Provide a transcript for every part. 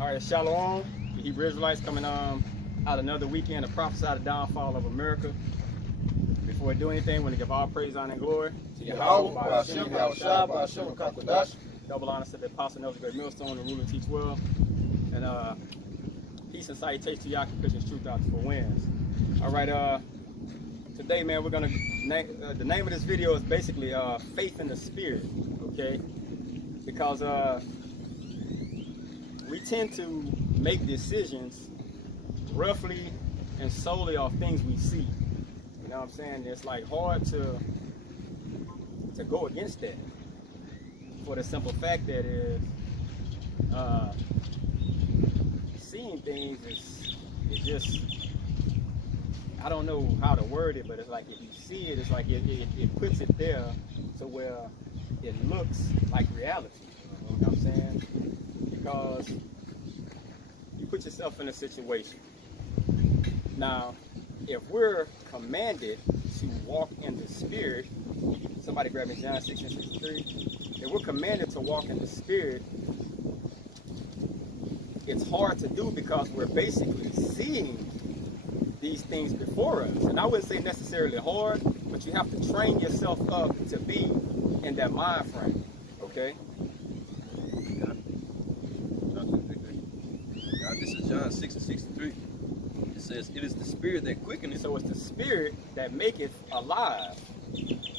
All right, Shalom, the Hebrew Israelites coming out another weekend to prophesy the downfall of America. Before we do anything, we want to give all praise, honor, and glory to Yahweh, double honor to the Apostle Nelson Great Millstone, the ruler teach well, and peace and salutation to Yahweh Christian's truth out for wins. All right, today, man, we're gonna the name of this video is basically faith in the spirit, okay? Because we tend to make decisions roughly and solely off things we see. You know what I'm saying? It's like hard to go against that, for the simple fact that is seeing things is just, I don't know how to word it, but it's like if you see it, it's like it puts it there to where it looks like reality. You know what I'm saying? Because you put yourself in a situation. Now, if we're commanded to walk in the spirit, somebody grab me John 6:63. If we're commanded to walk in the spirit, it's hard to do because we're basically seeing these things before us. And I wouldn't say necessarily hard, but you have to train yourself up to be in that mind frame, okay? This is John 6:63. It says, it is the spirit that quickeneth. So it's the spirit that maketh alive,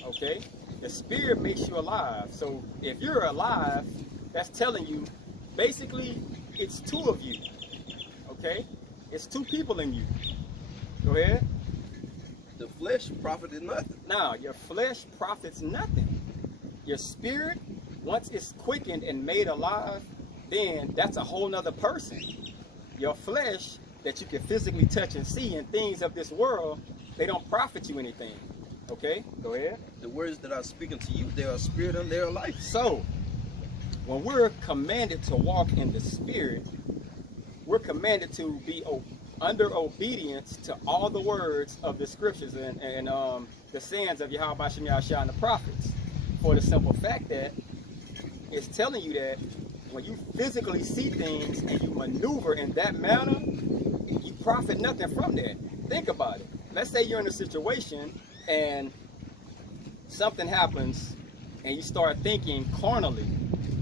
okay? The spirit makes you alive. So if you're alive, that's telling you, basically, it's two of you, okay? It's two people in you. Go ahead. The flesh profiteth nothing. Now, your flesh profits nothing. Your spirit, once it's quickened and made alive, then that's a whole nother person. Your flesh that you can physically touch and see, and things of this world, they don't profit you anything. Okay, go ahead. The words that I speak unto you, they are spirit and they are life. So, when we're commanded to walk in the spirit, we're commanded to be under obedience to all the words of the scriptures and the sayings of Yahweh Shem Yahshua and the prophets. For the simple fact that it's telling you that when you physically see things and you maneuver in that manner, you profit nothing from that. Think about it. Let's say you're in a situation and something happens and you start thinking carnally.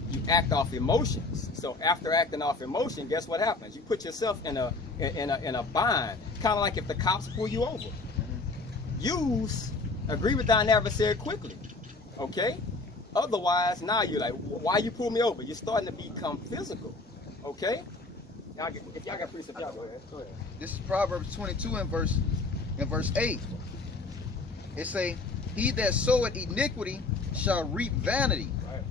You act off emotions. So after acting off emotion, guess what happens? You put yourself in a bind. Kind of like if the cops pull you over. Use agree with thine adversary quickly. Okay? Otherwise, now you're like, why you pull me over? You're starting to become physical. Okay? If y'all got precept, y'all go ahead. Go ahead. This is Proverbs 22 in verse 8. It say, he that soweth iniquity shall reap vanity, Right.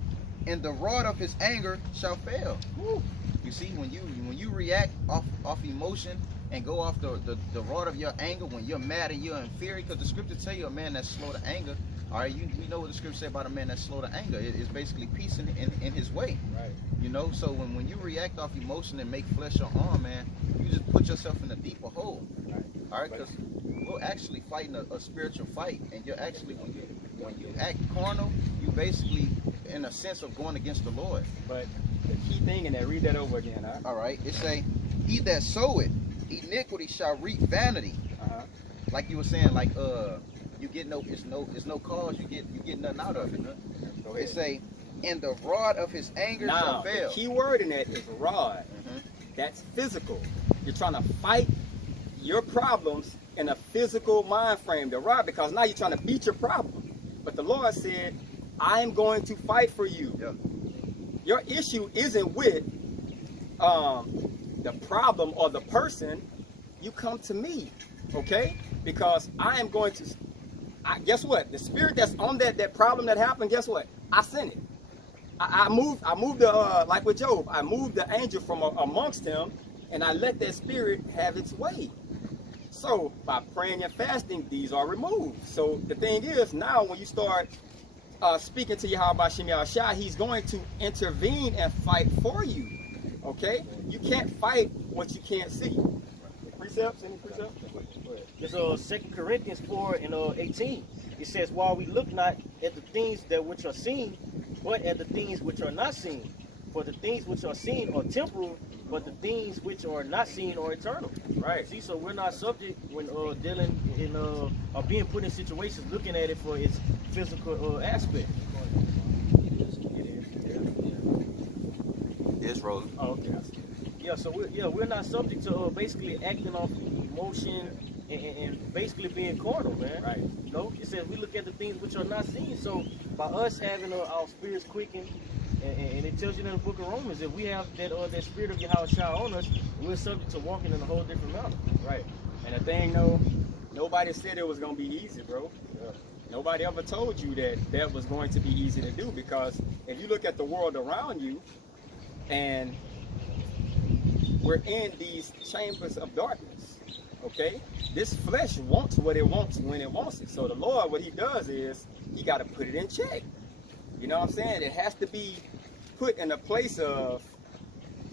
and the rod of his anger shall fail. Woo. You see, when you react off emotion and go off the rod of your anger, when you're mad and you're in fury, because the scripture tell you a man that's slow to anger. All right, we know what the scripture say about a man that's slow to anger. It is basically peace in his way. Right. You know, so when you react off emotion and make flesh your arm, man, you just put yourself in a deeper hole. Right. All right, because we're actually fighting a spiritual fight, and you're actually when you act carnal, you basically in a sense of going against the Lord. But the key thing, and then read that over again, huh? All right, it say, he that soweth iniquity shall reap vanity. Like you were saying, like you get it's no cause, you get nothing out of it. Huh? It say, and the rod of his anger shall fail. The key word in that is rod. That's physical. You're trying to fight your problems in a physical mind frame, the rod, because now you're trying to beat your problem. But the Lord said, I am going to fight for you. Yeah. Your issue isn't with the problem or the person. You come to me, okay? Because I am going to, guess what? The spirit that's on that problem that happened, guess what? I sent it. I moved the, like with Job, I moved the angel from amongst them, and I let that spirit have its way. So by praying and fasting, these are removed. So the thing is, now when you start speaking to Yahweh Shem Yahshua, he's going to intervene and fight for you. Okay? You can't fight what you can't see. Precepts? Any precepts? It's 2 Corinthians 4 and 18. It says, while we look not at the things that which are seen, but at the things which are not seen. For the things which are seen are temporal, but the things which are not seen are eternal. Right. See, so we're not subject when dealing in or being put in situations looking at it for its physical aspect. It's rolling. Oh, okay. Yeah, so we're not subject to basically acting off emotion and basically being carnal, man. Right. You know, it says we look at the things which are not seen. So by us having our spirits quickened, and it tells you in the book of Romans, if we have that spirit of Yahweh on us, we're subject to walking in a whole different manner. Right. And the thing, though, nobody said it was going to be easy, bro. Yeah. Nobody ever told you that was going to be easy to do, because if you look at the world around you, and we're in these chambers of darkness, okay? This flesh wants what it wants when it wants it. So the Lord, what he does is, he got to put it in check. You know what I'm saying? It has to be put in a place of,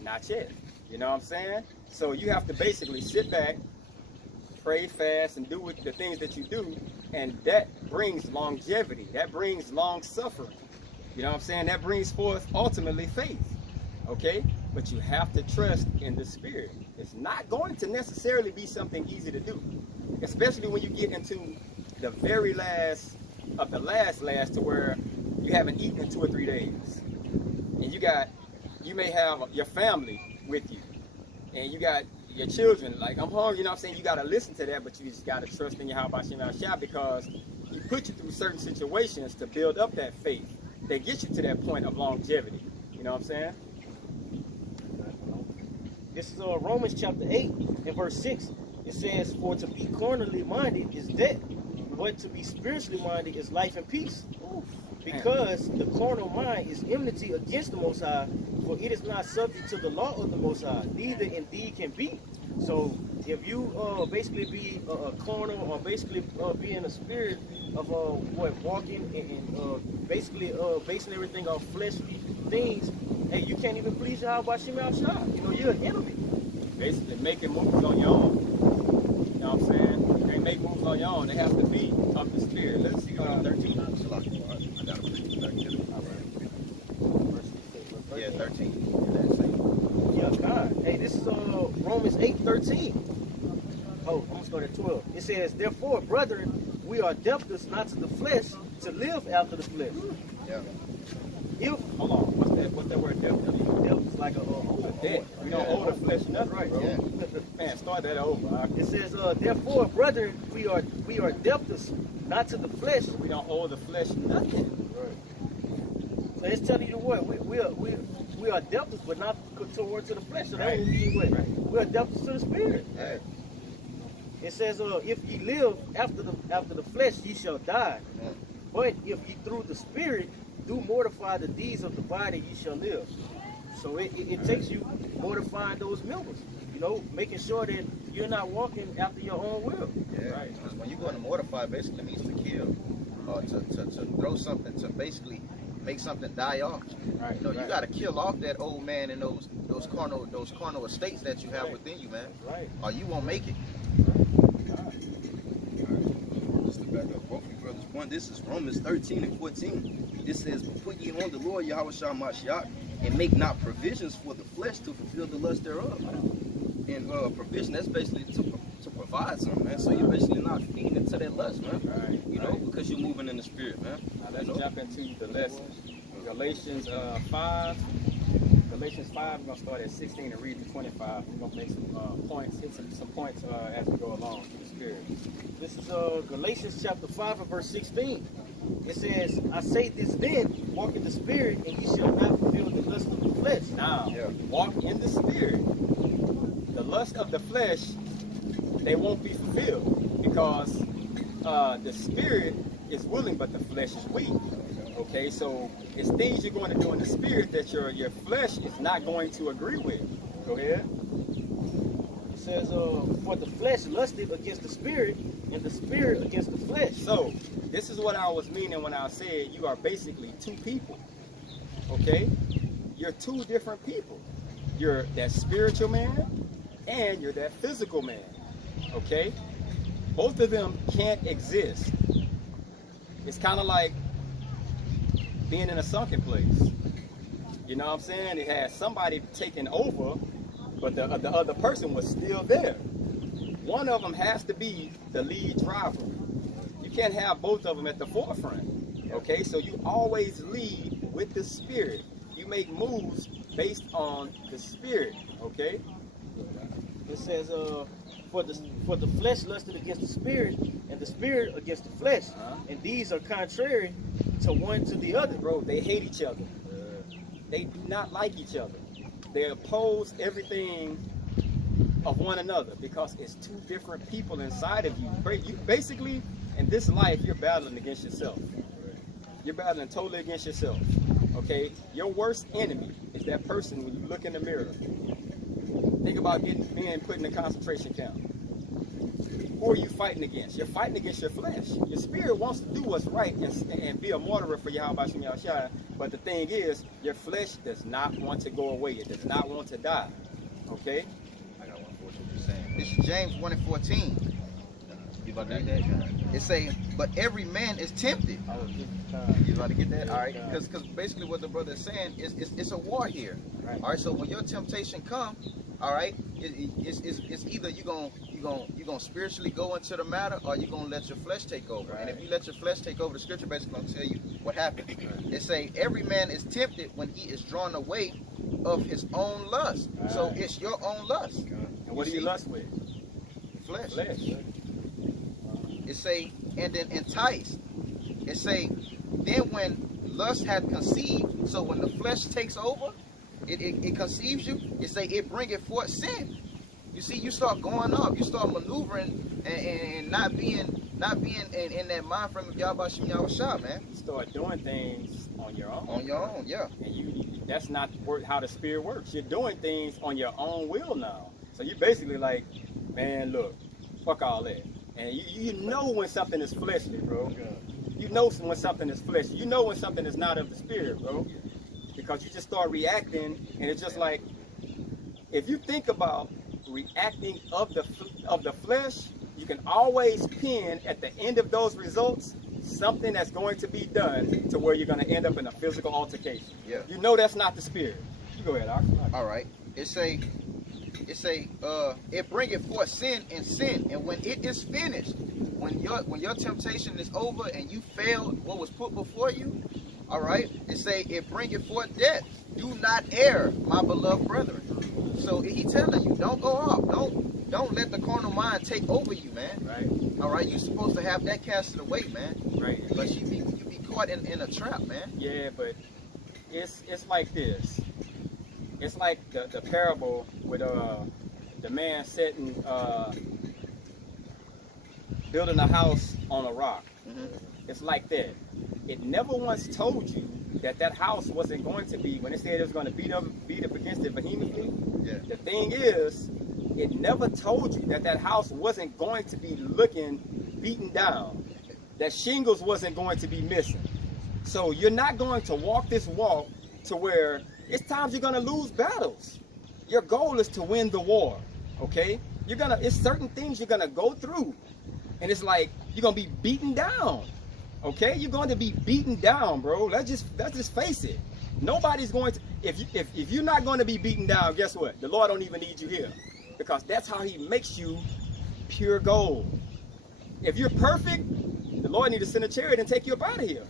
not yet. You know what I'm saying? So you have to basically sit back, pray, fast, and do the things that you do, and that brings longevity. That brings long suffering. You know what I'm saying? That brings forth ultimately faith. Okay? But you have to trust in the Spirit. It's not going to necessarily be something easy to do, especially when you get into the very last of the last to where you haven't eaten in 2 or 3 days, and you may have your family with you, and you got your children, like, I'm hungry, you know what I'm saying? You got to listen to that, but you just got to trust in Yahweh Shem Shah, because he put you through certain situations to build up that faith that gets you to that point of longevity. You know what I'm saying? This is Romans chapter 8 and verse 6. It says, for to be carnally minded is death, but to be spiritually minded is life and peace. Because the carnal mind is enmity against the Most High, for it is not subject to the law of the Most High, neither indeed can be. So if you basically be carnal, or basically be in a spirit of walking and basically basing everything off fleshly things, hey, you can't even please Yahweh Shem Shah. You know, you're an enemy. Basically making moves on your own. You know what I'm saying? You can't make moves on your own. They have to be of the Spirit. Let's see 13. Yeah, 13. Yeah, God. Hey, this is Romans 8:13. Oh, I'm gonna start at 12. It says, therefore, brethren, we are debtors not to the flesh, to live after the flesh. Yeah. If Hold on. What's that word, debt? debt is like a Debt. We don't owe the flesh nothing, right? bro. Yeah. Man, start that over. It says, therefore, brethren, we are debtors not to the flesh. We don't owe the flesh nothing. So it's telling you what we are debtors, but not towards to the flesh. So that would mean what? Right. We are debtors to the Spirit. Yeah. It says, if ye live after the flesh, ye shall die. Yeah. But if ye through the Spirit do mortify the deeds of the body, ye shall live. So it takes you mortifying those members. You know, making sure that you're not walking after your own will. Yeah. Right. Because when you go into mortify, basically means to kill, or to throw something, to basically make something die off. Right. You know, you got to kill off that old man and those carnal estates that you have within you, man. Right. Or you won't make it. Just to back up both of you brothers' point, this is Romans 13 and 14. It says, but put ye on the Lord Yahweh Shah Mashiach, and make not provisions for the flesh to fulfill the lust thereof. And provision, that's basically to provide something, man. So you're basically not feeding into that lust, man. Right. You know, because you're moving in the Spirit, man. Now let's You know? jump into the lesson. Galatians 5. Galatians 5, we're going to start at 16 and read to 25. We're going to make some points, hit some points as we go along through the Spirit. This is Galatians chapter 5 and verse 16. It says, I say this then, walk in the Spirit, and ye shall not fulfill the lust of the flesh. Now, Yeah. walk in the Spirit. The lust of the flesh, they won't be fulfilled, because the Spirit is willing, but the flesh is weak. Okay, so it's things you're going to do in the Spirit that your flesh is not going to agree with. Go ahead. It says, for the flesh lusted against the Spirit, and the Spirit against the flesh. So, this is what I was meaning when I said you are basically two people. Okay? You're two different people. You're that spiritual man, and you're that physical man. Okay? Both of them can't exist. It's kind of like being in a sunken place. You know what I'm saying? It had somebody taking over, but the other person was still there. One of them has to be the lead driver. You can't have both of them at the forefront. Okay, so you always lead with the Spirit. You make moves based on the Spirit. Okay. It says, for the flesh lusted against the spirit, and the spirit against the flesh, and these are contrary to one to the other. Bro, they hate each other. They do not like each other. They oppose everything of one another because it's two different people inside of you. You basically, in this life, you're battling against yourself. You're battling totally against yourself. Okay? Your worst enemy is that person when you look in the mirror. Think about being put in a concentration camp. Who are you fighting against? You're fighting against your flesh. Your spirit wants to do what's right and be a martyr for Yahweh Shem Yahushua. But the thing is, your flesh does not want to go away. It does not want to die. Okay? I got one for what you're saying. This is James 1:14. You about to read that? It say, but every man is tempted. You about to get that? All right. Because basically what the brother is saying is it's a war here. Right. All right. So when your temptation comes, all right, it's either you gonna spiritually go into the matter, or you gonna let your flesh take over. Right. And if you let your flesh take over, the scripture basically gonna tell you what happened. It say every man is tempted when he is drawn away of his own lust. Right. So it's your own lust. And what do you lust with? Flesh. Flesh. It say, and then enticed. It say, then when lust hath conceived, so when the flesh takes over, it conceives you, it say it bringeth forth sin. You see, you start going up, you start maneuvering and not being in that mind frame of Yahweh Shem Yahushua, man. You start doing things on your own. On your own, yeah. And that's not how the spirit works. You're doing things on your own will now. So you basically like, man, look, fuck all that. And you know when something is fleshly, bro. You know when something is fleshly. You know when something is not of the spirit, bro. Because you just start reacting, and it's just like, if you think about reacting of the flesh, you can always pin at the end of those results something that's going to be done to where you're going to end up in a physical altercation. Yeah. You know that's not the spirit. You go ahead, Ox. All right. It say, it bringeth forth sin, and when it is finished, when your temptation is over and you failed what was put before you, all right, it say it bringeth forth death. Do not err, my beloved brethren. So he telling you, don't go off, don't let the carnal mind take over you, man. Right. All right, you're supposed to have that casted away, man. Right. But you be caught in a trap, man. Yeah, but it's like this. It's like the parable with the man sitting building a house on a rock. Mm-hmm. It's like that. It never once told you that house wasn't going to be, when it said it was going to beat up against it vehemently. Yeah. The thing is, it never told you that house wasn't going to be looking beaten down. That shingles wasn't going to be missing. So you're not going to walk this walk to where it's times you're going to lose battles. Your goal is to win the war, okay? It's certain things you're going to go through. And it's like, you're going to be beaten down, okay? You're going to be beaten down, bro. Let's just face it. Nobody's going to, if you're not going to be beaten down, guess what? The Lord don't even need you here. Because that's how he makes you pure gold. If you're perfect, the Lord needs to send a chariot and take you up out of here.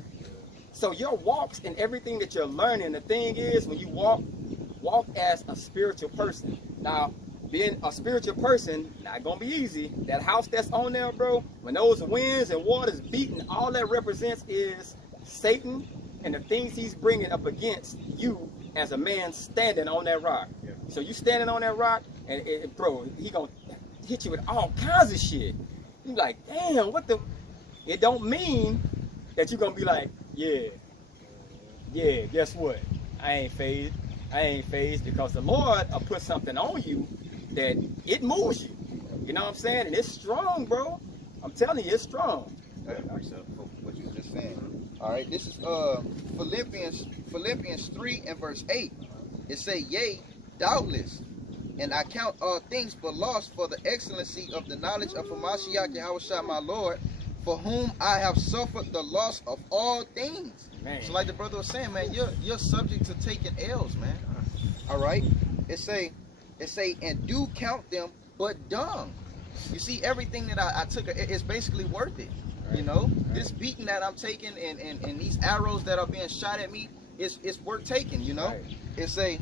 So your walks and everything that you're learning, the thing is, when you walk as a spiritual person. Now, being a spiritual person, not gonna be easy. That house that's on there, bro, when those winds and waters beating, all that represents is Satan and the things he's bringing up against you as a man standing on that rock. Yeah. So you standing on that rock, and bro, he gonna hit you with all kinds of shit. You like, damn, what the? It don't mean that you're gonna be like, yeah, guess what? I ain't phased because the Lord will put something on you that it moves you. You know what I'm saying? And it's strong, bro. I'm telling you, it's strong. What you were just saying. All right, this is Philippians 3 and verse 8. It say, yea, doubtless, and I count all things but loss for the excellency of the knowledge of Hamashiach Yahushua my Lord, for whom I have suffered the loss of all things, Man. So like the brother was saying, man, you're subject to taking L's, man. All right. It say, and do count them, but dung. You see, everything that I took, it's basically worth it. Right. You know, Right. this beating that I'm taking and these arrows that are being shot at me, it's worth taking. You know, Right. it say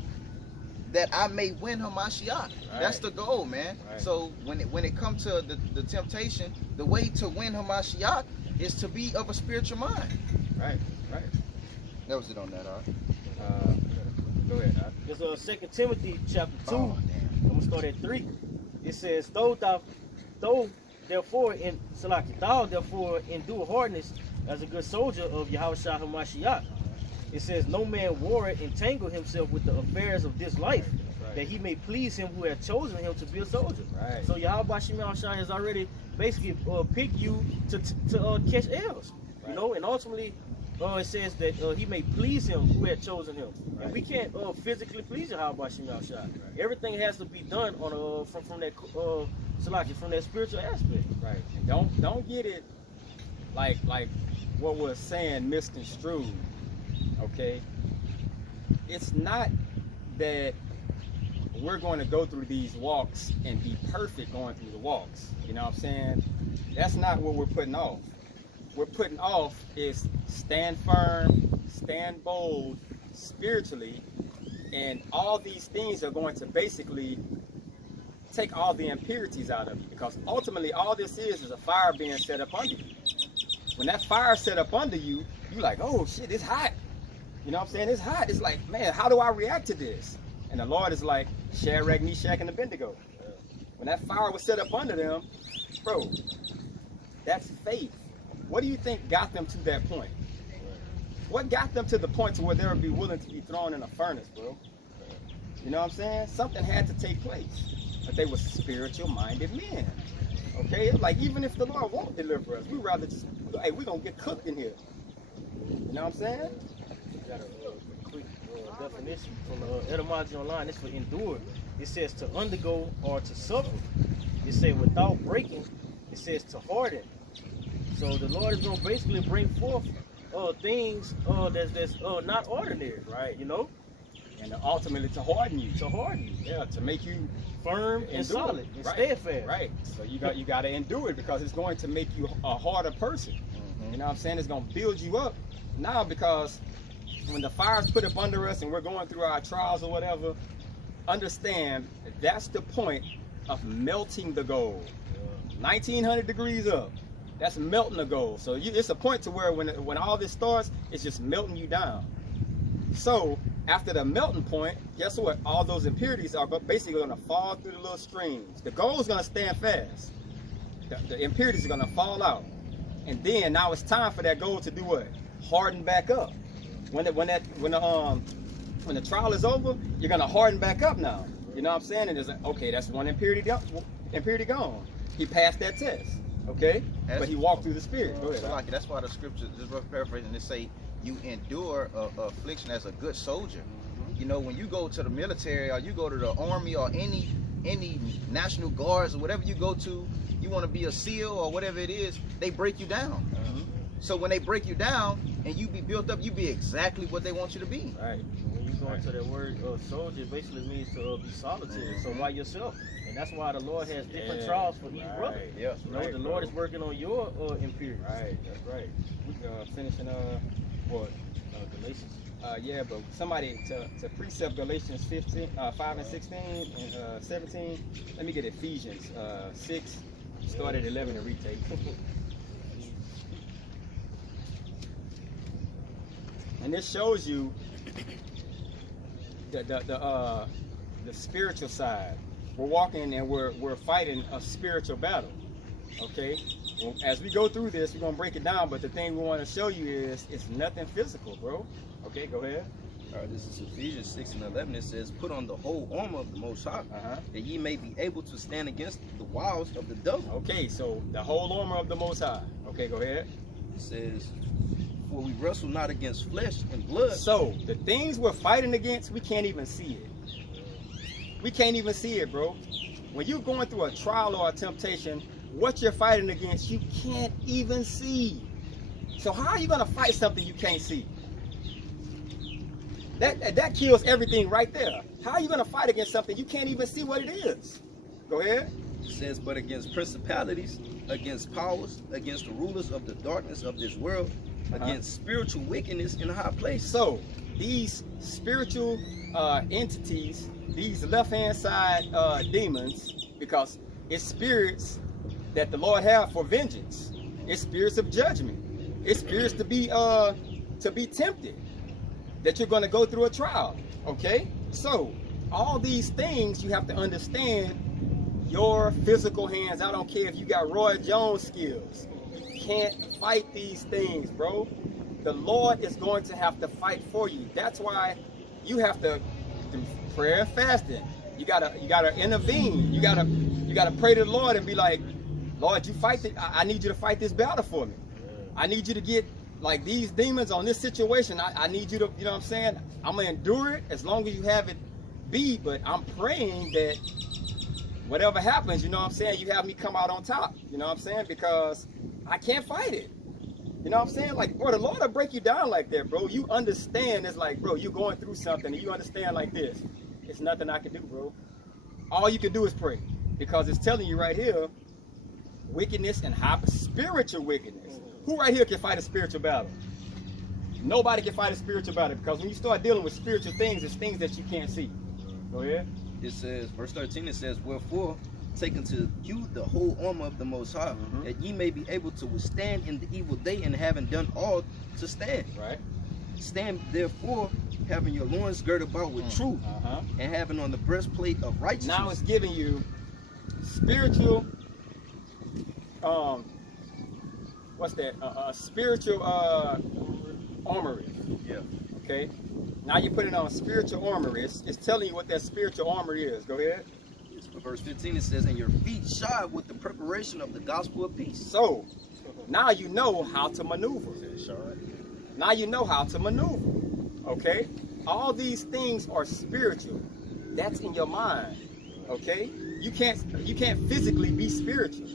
that I may win Hamashiach. Right. That's the goal, man. Right. So when it comes to the temptation, the way to win Hamashiach is to be of a spiritual mind. Right. Right. That was it on that, all right? Go ahead. Doc. There's 2 Timothy chapter 2. Oh, damn. I'm gonna start at 3. It says, thou therefore endure hardness as a good soldier of Yahushua Hamashiach. It says, no man warrant entangle himself with the affairs of this life, Right. that he may please him who hath chosen him to be a soldier. Right. So Yahweh Shemashah has already basically picked you to catch L's. Right. You know, and ultimately it says that he may please him who had chosen him. Right. And we can't physically please Yahweh Shemashah. Right. Everything has to be done on from that Salaki, from that spiritual aspect. Right. And don't get it like what we're saying misconstrued. Okay. It's not that we're going to go through these walks and be perfect going through the walks. You know what I'm saying? That's not what we're putting off. We're putting off is stand firm, stand bold spiritually, and all these things are going to basically take all the impurities out of you, because ultimately all this is a fire being set up under you. When that fire set up under you, you like, oh shit, it's hot. You know what I'm saying? It's hot. It's like, man, how do I react to this? And the Lord is like, Shadrach, Meshach, and Abednego. When that fire was set up under them, bro, that's faith. What do you think got them to that point? What got them to the point to where they would be willing to be thrown in a furnace, bro? You know what I'm saying? Something had to take place. But they were spiritual-minded men. Okay? Like, even if the Lord won't deliver us, we'd rather just, hey, we're going to get cooked in here. You know what I'm saying? Got a quick definition from the etymology online. It's for endure. It says to undergo or to suffer. It says without breaking. It says to harden. So the Lord is going to basically bring forth things that's not ordinary, right? You know, And ultimately to harden you. to harden you, Yeah, to make you firm and endure. solid and Right. steadfast. Right. So you got to endure it, because it's going to make you a harder person. You know what I'm saying? It's going to build you up now, because when the fire's put up under us and we're going through our trials or whatever, understand that's the point of melting the gold. 1900 degrees up. That's melting the gold. So it's a point to where when all this starts, it's just melting you down. So after the melting point, guess what? All those impurities are basically going to fall through the little streams. The gold is going to stand fast. The impurities are going to fall out. And then now it's time for that gold to do what? Harden back up. When the trial is over, you're going to harden back up now. You know what I'm saying? And it's like, okay, that's one impurity gone. He passed that test. Okay? But he walked through the spirit. Go ahead. So like, that's why the scripture, just rough paraphrasing, they say you endure affliction as a good soldier. You know, when you go to the military or you go to the army or any national guards or whatever you go to, you want to be a SEAL or whatever it is, they break you down. So when they break you down and you be built up, you be exactly what they want you to be. Right. When you go into that word soldier, it basically means to be solitary. So by yourself. And that's why the Lord has different trials for each brother. Yeah. You know, the Lord is working on your impurities. Right, that's right. We finishing Galatians. yeah, but somebody to precept Galatians 15, 5 and 16 and 17. Let me get Ephesians 6, start at 11 and retake. And this shows you the spiritual side. We're walking and we're fighting a spiritual battle. Okay? Well, as we go through this, we're gonna break it down, but the thing we want to show you is it's nothing physical, bro. Okay, go ahead. All right, this is Ephesians 6 and 11. It says, put on the whole armor of the Most High, that ye may be able to stand against the wiles of the devil. Okay, so the whole armor of the Most High. Okay, go ahead. It says, for we wrestle not against flesh and blood. So the things we're fighting against, we can't even see it. We can't even see it, bro. When you're going through a trial or a temptation, what you're fighting against, you can't even see. So how are you gonna fight something you can't see? That kills everything right there. How are you going to fight against something you can't even see what it is? Go ahead. It says, but against principalities, against powers, against the rulers of the darkness of this world, against spiritual wickedness in high places. So these spiritual entities, these left-hand side demons, because it's spirits that the Lord have for vengeance. It's spirits of judgment. It's spirits to be tempted, that you're going to go through a trial. Okay, so all these things you have to understand. Your physical hands, I don't care if you got Roy Jones skills, you can't fight these things, bro. The Lord is going to have to fight for you. That's why you have to do prayer and fasting. You gotta intervene. You gotta pray to the Lord and be like, Lord, you fight it. I need you to fight this battle for me. I need you to get like these demons on this situation. I need you to, you know what I'm saying? I'm gonna endure it as long as you have it be, but I'm praying that whatever happens, you know what I'm saying, you have me come out on top, you know what I'm saying, because I can't fight it. You know what I'm saying? Like, bro, the Lord will break you down like that, bro. You understand, it's like, bro, you're going through something, and you understand like this. It's nothing I can do, bro. All you can do is pray, because it's telling you right here, wickedness and spiritual wickedness. Who right here can fight a spiritual battle? Nobody can fight a spiritual battle, because when you start dealing with spiritual things, it's things that you can't see. Go ahead. It says, verse 13, it says, wherefore, take unto you the whole armor of the Most High, that ye may be able to withstand in the evil day, and having done all, to stand. Right. Stand therefore, having your loins girded about with truth, and having on the breastplate of righteousness. Now it's giving you spiritual, what's that? Spiritual armor. Yeah. Okay. Now you put it on spiritual armor. It's telling you what that spiritual armor is. Go ahead. Verse 15, it says, and your feet shod with the preparation of the gospel of peace. So now you know how to maneuver. Now you know how to maneuver. Okay? All these things are spiritual. That's in your mind. Okay? You can't physically be spiritual.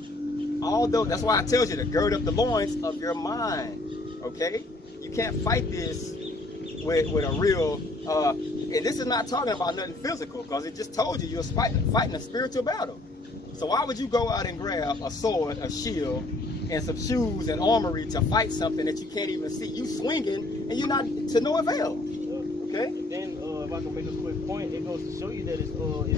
Although that's why I tell you to gird up the loins of your mind. Okay? You can't fight this with a real and this is not talking about nothing physical, because it just told you you're fighting a spiritual battle. So why would you go out and grab a sword, a shield, and some shoes and armory to fight something that you can't even see? You swinging and you're not to no avail. Okay? Then if I can make a quick point, it goes to show you that it's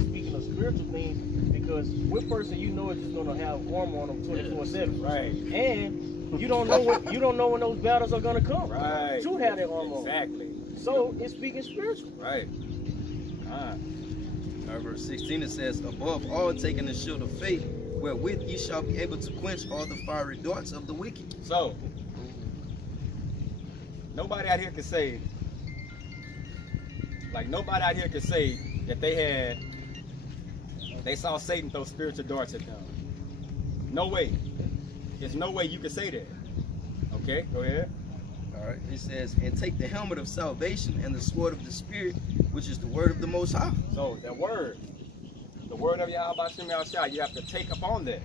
speaking of spiritual things, because what person you know is just gonna have armor on them 24/7. Right. And you don't know when those battles are gonna come. Right. To have that armor on. Exactly. So it's speaking spiritual. Right. Verse 16, it says, above all, taking the shield of faith, wherewith ye shall be able to quench all the fiery darts of the wicked. So nobody out here can say, that they saw Satan throw spiritual darts at them. No way. There's no way you can say that. Okay, go ahead. All right, it says, and take the helmet of salvation and the sword of the Spirit, which is the word of the Most High. So that word, the word of Yahweh Shem Yahushua, you have to take upon that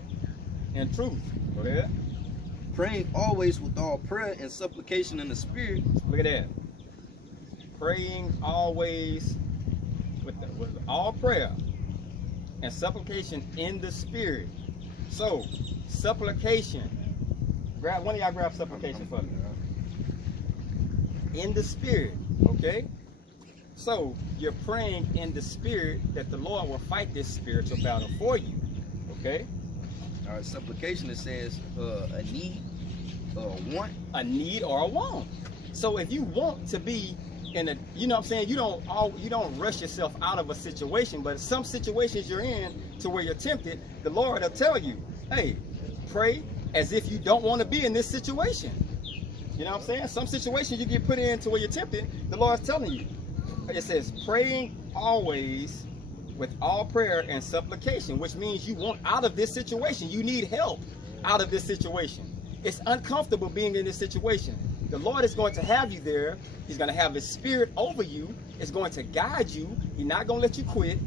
in truth. Go ahead. Praying always with all prayer and supplication in the Spirit. Look at that. Praying always with all prayer and supplication in the Spirit. So supplication. One of y'all grab supplication for me. In the Spirit, okay? So you're praying in the Spirit that the Lord will fight this spiritual battle for you, okay? All right, supplication, it says a need, a want. A need or a want. So if you want to be in a, you know what I'm saying, you don't rush yourself out of a situation, but some situations you're in to where you're tempted, the Lord will tell you, hey, pray as if you don't want to be in this situation. You know what I'm saying? Some situations you get put into where you're tempted, the Lord's telling you. It says, praying always with all prayer and supplication, which means you want out of this situation. You need help out of this situation. It's uncomfortable being in this situation. The Lord is going to have you there. He's going to have His Spirit over you. It's going to guide you. He's not going to let you quit.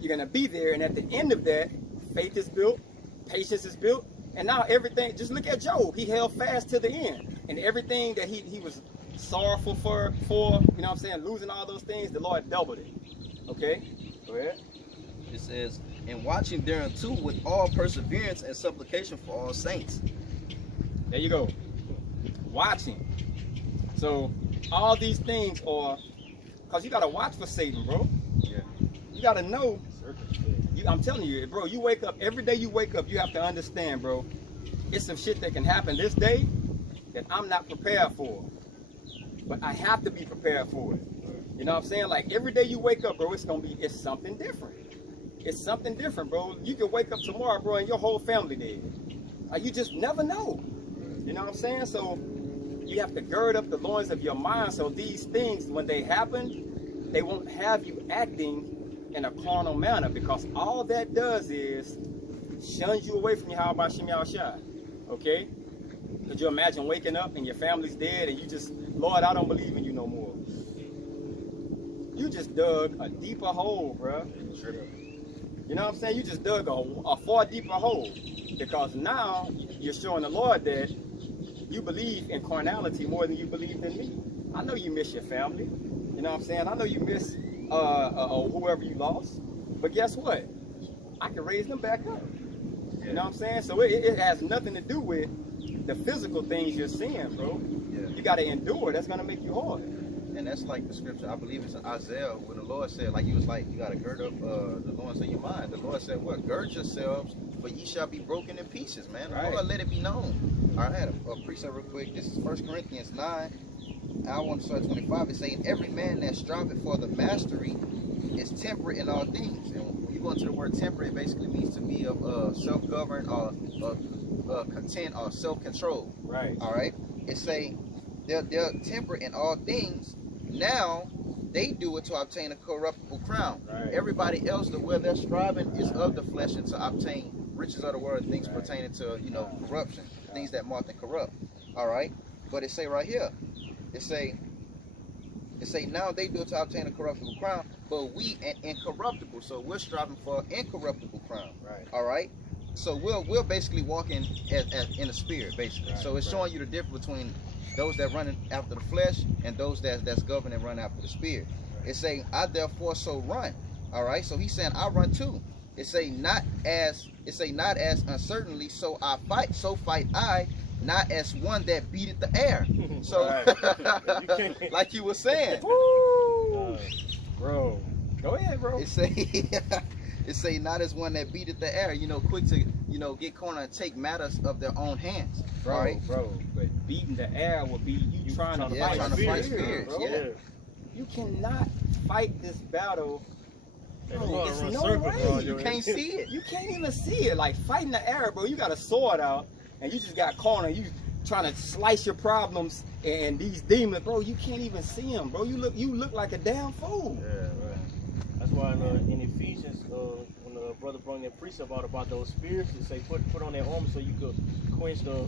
You're going to be there. And at the end of that, faith is built, patience is built. And now everything, just look at Job. He held fast to the end. And everything that he was sorrowful for, you know what I'm saying, losing all those things, the Lord doubled it. Okay? Go ahead. It says, and watching thereunto with all perseverance and supplication for all saints. There you go. Watching. So all these things are, because you got to watch for Satan, bro. Yeah. You got to know. I'm telling you, bro, you wake up, every day you wake up, you have to understand, bro, it's some shit that can happen this day that I'm not prepared for. But I have to be prepared for it. You know what I'm saying? Like every day you wake up, bro, it's something different. It's something different, bro. You can wake up tomorrow, bro, and your whole family dead. You just never know. You know what I'm saying? So you have to gird up the loins of your mind so these things, when they happen, they won't have you acting in a carnal manner, because all that does is shuns you away from Yahweh Shem Yahushua. Okay? Could you imagine waking up and your family's dead and you just, Lord, I don't believe in you no more. You just dug a deeper hole, bro. You know what I'm saying? You just dug a far deeper hole, because now you're showing the Lord that you believe in carnality more than you believe in me. I know you miss your family. You know what I'm saying? I know you miss whoever you lost. But guess what? I can raise them back up. You know what I'm saying? So it has nothing to do with the physical things you're seeing, bro. Yeah. You got to endure. That's going to make you hard. And that's like the scripture, I believe it's in Isaiah, where the Lord said, like, he was like, you got to gird up the loins of your mind. The Lord said, what? Gird yourselves, for ye shall be broken in pieces, man. The Lord let it be known. All right, I had a precept real quick. This is 1 Corinthians 9. I want to start 25. It's saying, every man that striveth for the mastery is temperate in all things. And when you go into the word temperate, it basically means to be of self-governed or content or self-control. Right. All right. It's saying they're temperate in all things. Now they do it to obtain a corruptible crown. Right. Everybody else, the way they're striving is of the flesh and to obtain riches of the world, things pertaining to, you know, corruption, things that moth and corrupt. All right. But it say right here, it say now they do it to obtain a corruptible crown, but we an incorruptible. So we're striving for an incorruptible crown. Right. All right. So we're basically walking as in the spirit, basically. Right, so it's showing you the difference between those that run after the flesh and those that's governed and run after the spirit. Right. It's saying, I therefore so run. All right. So he's saying, I run too. It say not as uncertainly, so fight I, not as one that beateth the air. So like you were saying. Woo! Bro. Go ahead, bro. It say not as one that beateth the air, you know, quick to, you know, get corner and take matters of their own hands. Bro, right? But beating the air would be you trying to fight spirits. Yeah. You cannot fight this battle. Bro, It's no way. You can't see it. You can't even see it. Like fighting the air, bro. You got a sword out and you just got corner. You trying to slice your problems and these demons, bro. You can't even see them, bro. You look like a damn fool. Yeah, right. That's why in Ephesians, when the brother brought that precept out about those spirits, it say put on their armor so you could quench the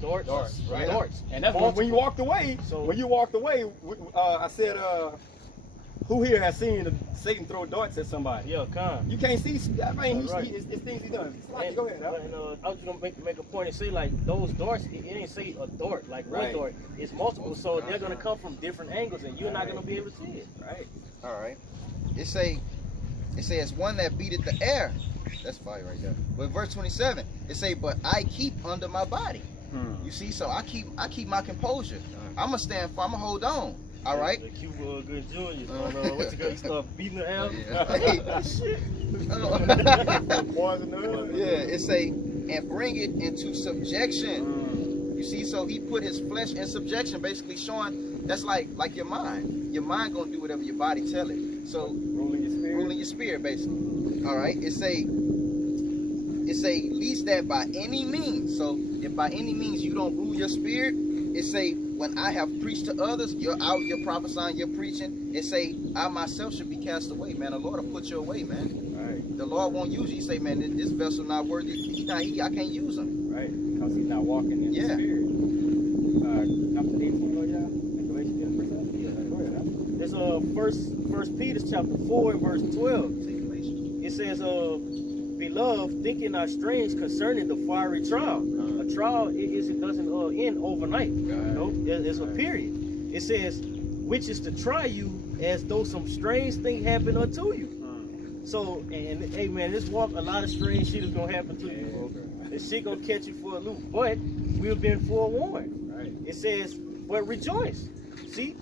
darts. Right. Darts. And that's when you walked away. So when you walked away, I said, who here has seen Satan throw darts at somebody? Yeah, Khan. You can't see. I mean, Right. it's things he done. And, Go ahead, Al. and, I was gonna make a point and say, like, those darts, it ain't say a dart like one Right. dart. It's multiple, so they're gonna come from different angles, and you're not gonna be able to see it. Right. All right. It says one that beateth the air. That's fire right there. But verse 27, it say, but I keep under my body. You see, so I keep my composure. I'ma stand firm, I'ma hold on. All right. The Cuba Good Junior. What's it called? You start beating the air. Yeah. Shit. Yeah, it say, and bring it into subjection. You see, so he put his flesh in subjection, basically showing that's like your mind. Your mind gonna do whatever your body tell it. So ruling your spirit, basically. All right. It say least that by any means. So if by any means you don't rule your spirit, it say when I have preached to others, you're out, you're prophesying, you're preaching. It say I myself should be cast away, man. The Lord will put you away, man. Right. The Lord won't use you. He say, man, this vessel not worthy. I can't use him. Right. Because he's not walking in the spirit. Chapter 18, Lord, Go ahead. There's First Peter chapter 4 and verse 12. It says, beloved, thinking not strange concerning the fiery trial. A trial it doesn't end overnight. You know, it's a period. It says, which is to try you as though some strange thing happened unto you. So, and hey man, this walk, a lot of strange shit is gonna happen to you, bro. This shit gonna catch you for a loop. But we've been forewarned. Right. It says, but rejoice. See?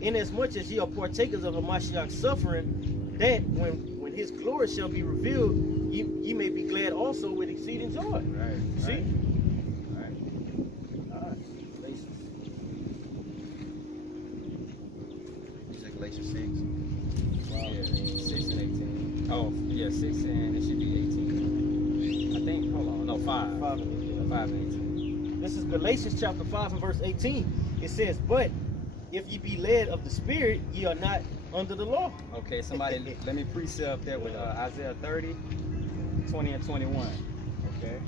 Inasmuch as ye are partakers of Hamashiach's suffering, that when his glory shall be revealed, ye may be glad also with exceeding joy. Right. See? Right. Alright. You said Galatians 6. Yeah, 6 and 18. Oh, yeah, 6 and it should be 18. I think, hold on, no, 5. 5 and 18. This is Galatians chapter 5 and verse 18. It says, but if ye be led of the Spirit, ye are not under the law. Okay, somebody, let me precept there with Isaiah 30, 20 and 21. Okay.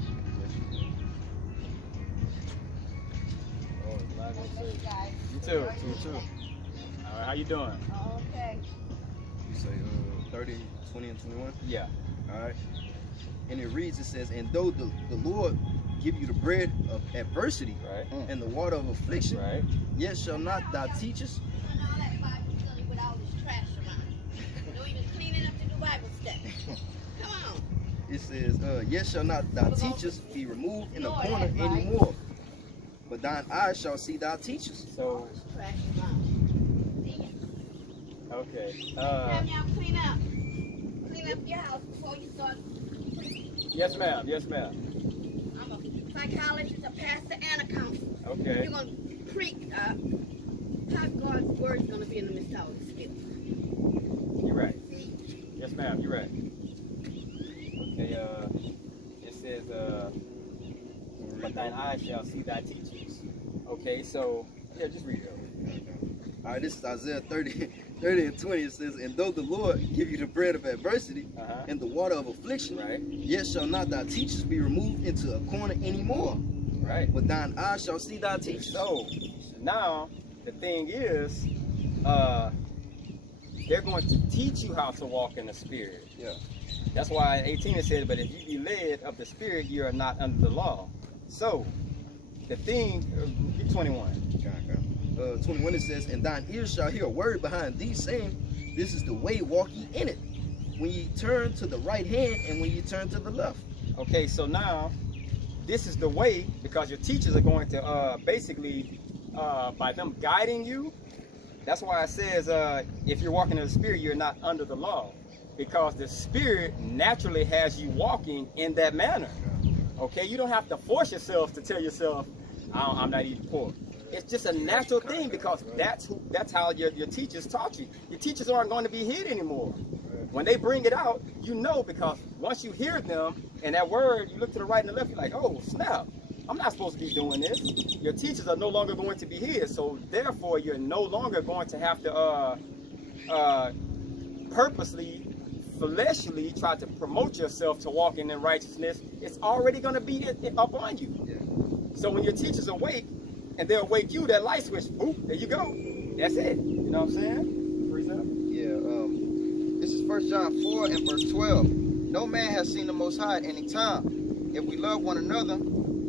You too. You too. All right, how you doing? Okay. You say 30, 20, and 21. Yeah. All right. And it reads, it says, and though the Lord give you the bread of adversity Right. and the water of affliction, Right. yet shall not thy teachers Doing all that Bible study with all this trash around. Don't even clean it up to do Bible study. Come on. it says, yet shall not thy teachers be removed in a Lord, corner that's right. anymore, but thine eyes shall see thy teachers. So, This trash around. See it? okay. Have y'all clean up. Clean up your house before you start preaching. Yes, ma'am. Yes, ma'am. I'm a psychologist, a pastor, and a counselor. Okay. You're going to preach how God's word is going to be in the midst of all this skill. You're right. See? Yes, ma'am. You're right. Okay. It says, but thine eyes shall see thy teachers. Okay. So, yeah, just read it. All right, this is Isaiah 30, 30 and 20. It says, and though the Lord give you the bread of adversity Uh-huh. and the water of affliction, Right. yet shall not thy teachers be removed into a corner anymore, Right. but thine eyes shall see thy teachers. So now the thing is, they're going to teach you how to walk in the Spirit. Yeah. That's why in 18 it said, but if you be led of the Spirit, you are not under the law. So the thing, 21. 21 it says, and thine ears shall hear a word behind thee, saying, this is the way, walk ye in it. When ye turn to the right hand and when ye turn to the left. Okay, so now this is the way, because your teachers are going to basically, by them guiding you, that's why it says, if you're walking in the Spirit, you're not under the law. Because the Spirit naturally has you walking in that manner. Okay, you don't have to force yourself to tell yourself, I'm not eating pork. It's just a natural thing because that's how your teachers taught you. Your teachers aren't going to be hid anymore. When they bring it out, you know, because once you hear them and that word, you look to the right and the left, you're like, oh, snap. I'm not supposed to be doing this. Your teachers are no longer going to be hid. So therefore, you're no longer going to have to purposely, fleshly try to promote yourself to walking in righteousness. It's already going to be up on you. Yeah. So when your teacher's awake, and they'll wake you, that light switch, boop, there you go. That's it. You know what I'm saying? Precept? Yeah, this is 1 John 4 and verse 12. No man has seen the Most High at any time. If we love one another,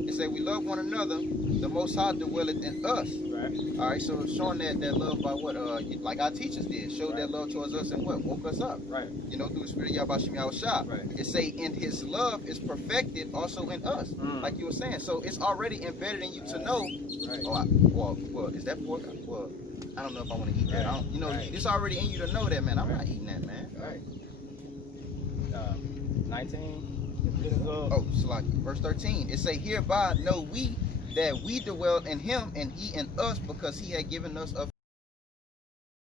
it says we love one another, the Most High dwelleth in us. Right. All right, so showing that love by what, like our teachers did, showed that love towards us and what, woke us up. Right. You know, through the Spirit of Yahweh Yahushua. Right. It say, and His love is perfected also in us, like you were saying. So it's already embedded in you to know. Right. Oh, well, is that pork? Well, I don't know if I want to eat that. I don't, you know, Right. it's already in you to know that, man. I'm not eating that, man. Right. 19. Oh, so like verse 13, it say, hereby know we that we dwell in Him and He in us, because He had given us of